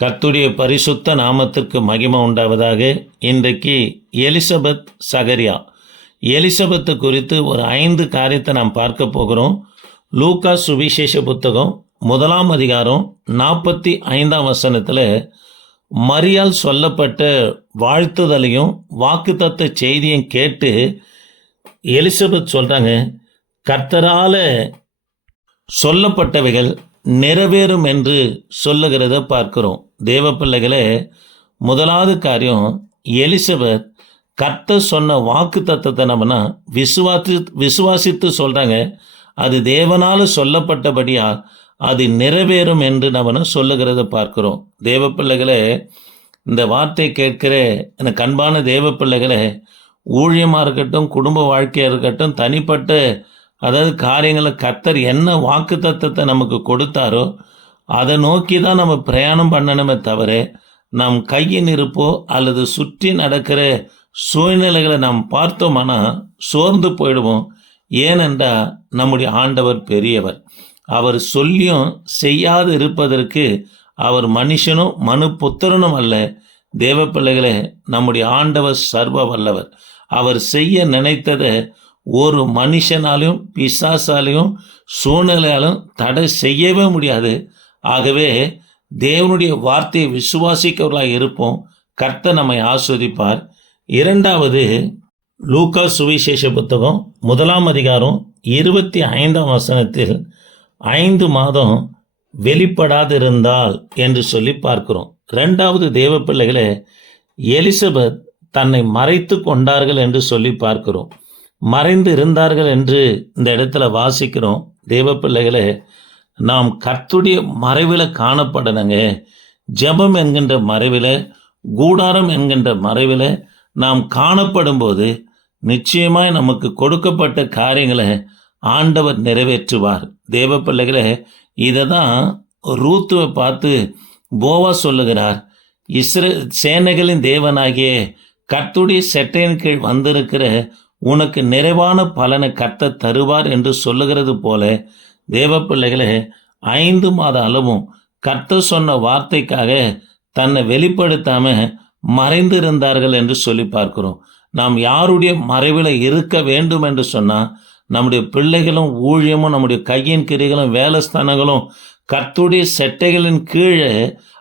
கத்துடைய பரிசுத்த நாமத்திற்கு மகிமை உண்டாவதாக இன்றைக்கு எலிசபெத் சகரியா. எலிசபெத்து குறித்து ஒரு ஐந்து காரியத்தை நாம் பார்க்க போகிறோம். லூக்கா சுவிசேஷ புத்தகம் முதலாம் அதிகாரம் நாற்பத்தி ஐந்தாம் வசனத்தில் மரியால் சொல்லப்பட்ட வாழ்த்துதலையும் வாக்குத்தத்த செய்தியும் கேட்டு எலிசபெத் சொல்கிறாங்க கர்த்தரால் சொல்லப்பட்டவைகள் நிறைவேறும் என்று சொல்லுகிறத பார்க்கிறோம். தேவ பிள்ளைகளே முதலாவது காரியம் எலிசபெத் கர்த்த சொன்ன வாக்கு தத்தத்தை நம்மனா விசுவாசி விசுவாசித்து சொல்கிறாங்க அது தேவனால் சொல்லப்பட்டபடியால் அது நிறைவேறும் என்று நம்ம சொல்லுகிறத பார்க்கிறோம். தேவ பிள்ளைகளே இந்த வார்த்தை கேட்கிற எனக்கு அன்பான தேவ பிள்ளைகளே ஊழியமாக இருக்கட்டும் குடும்ப வாழ்க்கையாக இருக்கட்டும் தனிப்பட்ட அதாவது காரியங்களை கத்தர் என்ன வாக்கு தத்துவத்தை நமக்கு கொடுத்தாரோ அதை நோக்கி தான் நம்ம பிரயாணம் பண்ணணுமே தவிர நம் கையின் இருப்போ அல்லது சுற்றி நடக்கிற சூழ்நிலைகளை நாம் பார்த்தோம்னா சோர்ந்து போயிடுவோம். ஏனென்றால் நம்முடைய ஆண்டவர் பெரியவர். அவர் சொல்லியும் செய்யாது இருப்பதற்கு அவர் மனுஷனும் மனு புத்திரனும் அல்ல. தேவ பிள்ளைகளே நம்முடைய ஆண்டவர் சர்வ வல்லவர். அவர் செய்ய நினைத்ததை ஒரு மனுஷனாலையும் பிசாசாலையும் சூழ்நிலையாலும் தடை செய்யவே முடியாது. ஆகவே தேவனுடைய வார்த்தையை விசுவாசிக்கவர்களாக இருப்போம். கர்த்தர் நம்மை ஆஸ்வதிப்பார் இரண்டாவது லூக்கா சுவிசேஷ புத்தகம் முதலாம் அதிகாரம் இருபத்தி ஐந்தாம் வசனத்தில் ஐந்து மாதம் வெளிப்படாதிருந்தால் என்று சொல்லி பார்க்கிறோம். ரெண்டாவது தேவ பிள்ளைகளே எலிசபெத் தன்னை மறைத்து கொண்டார்கள் என்று சொல்லி பார்க்கிறோம். மறைந்து இருந்தார்கள் என்று இந்த இடத்துல வாசிக்கிறோம். தேவ பிள்ளைகளே நாம் கர்த்துடைய மறைவில் காணப்படணுங்க ஜெபம் என்கின்ற மறைவில் கூடாரம் என்கின்ற மறைவில் நாம் காணப்படும்போது நிச்சயமாய் நமக்கு கொடுக்கப்பட்ட காரியங்களை ஆண்டவர் நிறைவேற்றுவார். தேவ பிள்ளைகளை இதை தான் ரூத்துவை பார்த்து போவா சொல்லுகிறார். இஸ்ர சேனைகளின் தேவனாகிய கர்த்துடைய செட்டையின் கீழ் வந்திருக்கிற உனக்கு நிறைவான பலனை கத்த தருவார் என்று சொல்லுகிறது போல தேவ பிள்ளைகளே ஐந்து மாத அளவும் கர்த்தர் சொன்ன வார்த்தைக்காக தன்னை வெளிப்படுத்தாம மறைந்து இருந்தார்கள் என்று சொல்லி பார்க்கிறோம். நாம் யாருடைய மறைவில் இருக்க வேண்டும் என்று சொன்னால் நம்முடைய பிள்ளைகளும் ஊழியமும் நம்முடைய கையின் கிரிகளும் வேலைஸ்தானங்களும் கர்த்துடைய செட்டைகளின் கீழே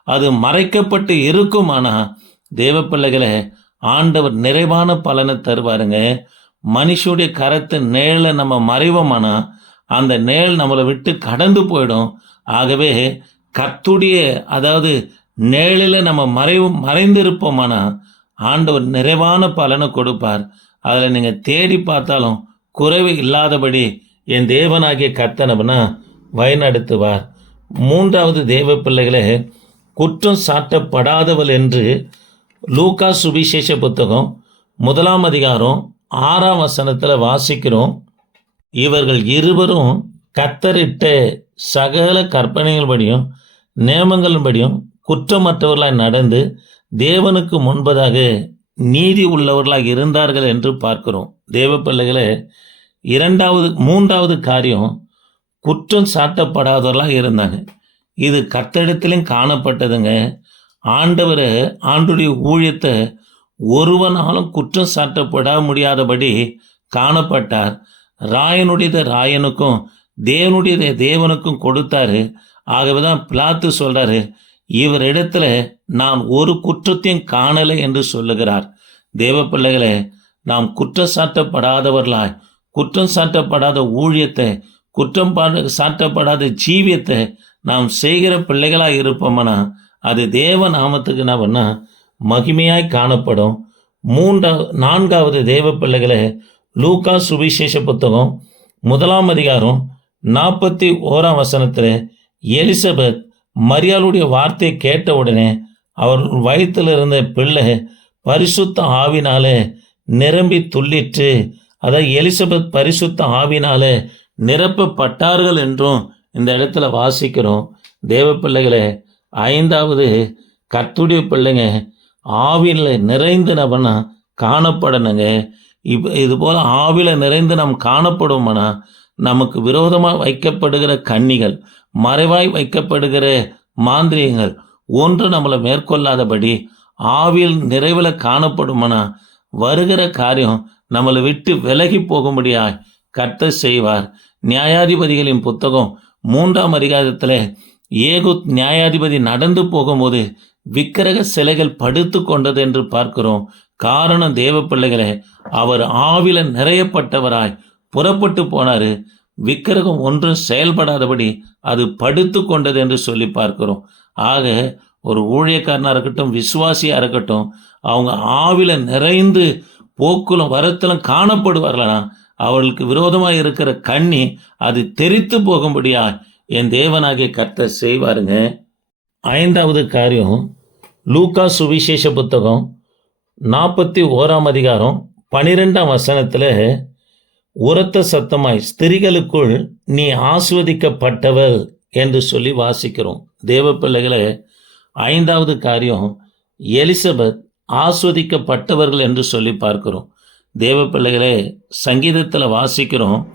அது மறைக்கப்பட்டு இருக்குமானா? தேவ பிள்ளைகளை ஆண்டவர் நிறைவான பலனை தருவாருங்க. மனுஷுடைய கரத்தை நேரில் நம்ம மறைவோமானா? அந்த நேல் நம்மளை விட்டு கடந்து போயிடும். ஆகவே கத்துடைய அதாவது நேழில் நம்ம மறைவு மறைந்திருப்போமானா ஆண்டவர் நிறைவான பலனை கொடுப்பார். அதில் நீங்கள் தேடி பார்த்தாலும் குறைவு இல்லாதபடி என் தேவனாகிய கத்தனவனா வயநடத்துவார் மூன்றாவது தேவ பிள்ளைகளே குற்றம் சாட்டப்படாதவள் என்று லூகா சுவிசேஷ புத்தகம் முதலாம் அதிகாரம் ஆறாம் வசனத்தில் வாசிக்கிறோம். இவர்கள் இருவரும் கத்தரிட்ட சகல கற்பனைகள்படியும் நியமங்களின்படியும் குற்றமற்றவர்களாய் நடந்து தேவனுக்கு முன்பதாக நீதி உள்ளவர்களாக இருந்தார்கள் என்று பார்க்கிறோம். தேவ பிள்ளைகளே இரண்டாவது மூன்றாவது காரியம் குற்றம் சாட்டப்படாதவர்களாக இருந்தாங்க. இது கத்தடத்திலும் காணப்பட்டதுங்க. ஆண்டவர் ஆண்டுடைய ஊழியத்தை ஒருவனாலும் குற்றம் சாட்டப்பட முடியாதபடி காணப்பட்டார். ராயனுடையதை ராயனுக்கும் தேவனுடையதை தேவனுக்கும் கொடுத்தாரு. ஆகவே தான் பிளாத்து சொல்கிறாரு இவரிடத்துல நான் ஒரு குற்றத்தையும் காணலை என்று சொல்லுகிறார். தேவ பிள்ளைகளை நாம் குற்றம் சாட்டப்படாதவர்களாய் குற்றம் சாட்டப்படாத ஊழியத்தை குற்றம் பாடு சாட்டப்படாத ஜீவியத்தை நாம் செய்கிற பிள்ளைகளாக இருப்போம்னா? அது தேவ நாமத்துக்கு என்ன மகிமையாய் காணப்படும். மூன்றாவது நான்காவது தேவ பிள்ளைகளை லூகா சுவிசேஷ புத்தகம் முதலாம் அதிகாரம் நாற்பத்தி ஓராம் வசனத்தில் எலிசபெத் மரியாளுடைய வார்த்தையை கேட்ட உடனே அவர் வயிற்றில் இருந்த பிள்ளை பரிசுத்த ஆவினாலே நிரம்பி துள்ளிற்று. அதை எலிசபெத் பரிசுத்த ஆவினாலே நிரப்பப்பட்டார்கள் என்றும் இந்த இடத்துல வாசிக்கிறோம். தேவ பிள்ளைகளே ஐந்தாவது கத்துடைய பிள்ளைங்க ஆவியில் நிறைந்து நபனா காணப்படணுங்க. இப் இது போல் நிறைந்து நாம் காணப்படுவோம்னா நமக்கு விரோதமாக வைக்கப்படுகிற கன்னிகள் மறைவாய் வைக்கப்படுகிற மாந்திரியங்கள் ஒன்று நம்மளை மேற்கொள்ளாதபடி ஆவியில் நிறைவில் காணப்படுமானா வருகிற காரியம் நம்மளை விட்டு விலகி போகும்படியாய் கர்த்த செய்வார். நியாயாதிபதிகளின் புத்தகம் மூன்றாம் அதிகாரத்தில் ஏகுத் நியாயாதிபதி நடந்து போகும்போது விக்கிரக சிலைகள் படுத்து கொண்டது என்று பார்க்கிறோம். காரணம் தேவ பிள்ளைகளே அவர் ஆவில நிறையப்பட்டவராய் புறப்பட்டு போனார். விக்கிரகம் ஒன்றும் செயல்படாதபடி அது படுத்து கொண்டது என்று சொல்லி பார்க்கிறோம். ஆக ஒரு ஊழியக்காரனாக இருக்கட்டும் விசுவாசியாக இருக்கட்டும் அவங்க ஆவில நிறைந்து போக்குலும் வரத்திலும் காணப்படுவார்களா அவர்களுக்கு விரோதமாக இருக்கிற கண்ணி அது தெரித்து போகும்படியா என் தேவனாகிய கர்த்த செய்வாருங்க. ஐந்தாவது காரியம் லூக்கா சுவிசேஷ புத்தகம் நாற்பத்தி ஓராம் அதிகாரம் பனிரெண்டாம் வசனத்தில் உரத்த சத்தமாய் ஸ்திரிகளுக்குள் நீ ஆஸ்வதிக்கப்பட்டவள் என்று சொல்லி வாசிக்கிறோம். தேவ பிள்ளைகளை ஐந்தாவது காரியம் எலிசபெத் ஆஸ்வதிக்கப்பட்டவர்கள் என்று சொல்லி பார்க்கிறோம். தேவ பிள்ளைகளே சங்கீதத்தில் வாசிக்கிறோம்.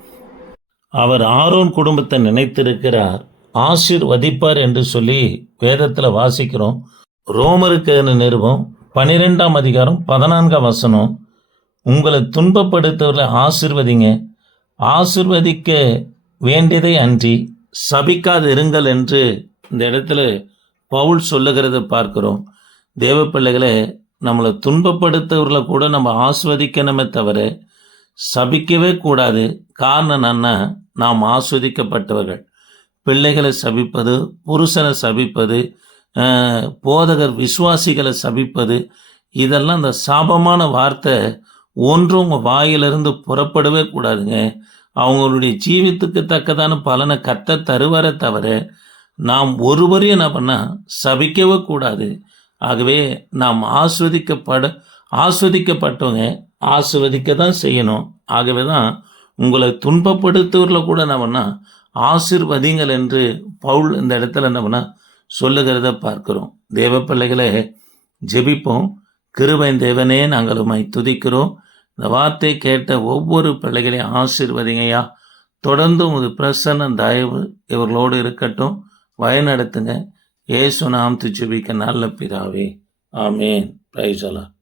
அவர் ஆரோன் குடும்பத்தை நினைத்திருக்கிறார் ஆசிர்வதிப்பார் என்று சொல்லி வேதத்தில் வாசிக்கிறோம். ரோமருக்கு நிறுவம் பனிரெண்டாம் அதிகாரம் பதினான்காம் வசனம். உங்களை துன்பப்படுத்தவர்களை ஆசிர்வதிங்க. ஆசிர்வதிக்க வேண்டியதை அன்றி சபிக்காது இருங்கள் என்று இந்த இடத்துல பவுல் சொல்லுகிறத பார்க்கிறோம். தேவ பிள்ளைகளை நம்மளை துன்பப்படுத்தவர்களை கூட நம்ம ஆஸ்வதிக்கணுமே தவிர சபிக்கவே கூடாது. காரணம் என்ன? நாம் ஆஸ்வதிக்கப்பட்டவர்கள் பிள்ளைகளை சபிப்பது புருஷனை சபிப்பது போதகர் விசுவாசிகளை சபிப்பது இதெல்லாம் இந்த சாபமான வார்த்தை ஒன்றும் உங்கள் வாயிலிருந்து புறப்படவே கூடாதுங்க. அவங்களுடைய ஜீவித்துக்கு தக்கதான பலனை கத்த தருவாரே தவிர நாம் ஒருவரையும் என்ன பண்ணால் சபிக்கவே கூடாது. ஆகவே நாம் ஆஸ்வதிக்கப்பட ஆஸ்வதிக்கப்பட்டவங்க ஆஸ்வதிக்க தான் செய்யணும். ஆகவே தான் உங்களை துன்பப்படுத்துவரில் கூட என்ன பண்ணால் ஆசிர்வதிங்கள் என்று பவுல் இந்த இடத்துல என்ன பண்ணால் சொல்லுகிறத பார்க்கிறோம். தேவ பிள்ளைகளே ஜெபிப்போம். கிருபையின் தேவனே நாங்கள் உம்மை துதிக்கிறோம். இந்த வார்த்தை கேட்ட ஒவ்வொரு பிள்ளைகளையும் ஆசீர்வதிங்கய்யா. தொடர்ந்து உமது பிரசன்ன தயவு இவர்களோடு இருக்கட்டும். வழிநடத்துங்க. ஏசு நாம் துச்சுபிக்க நல்ல பிதாவே. ஆமேன். பிரைசலா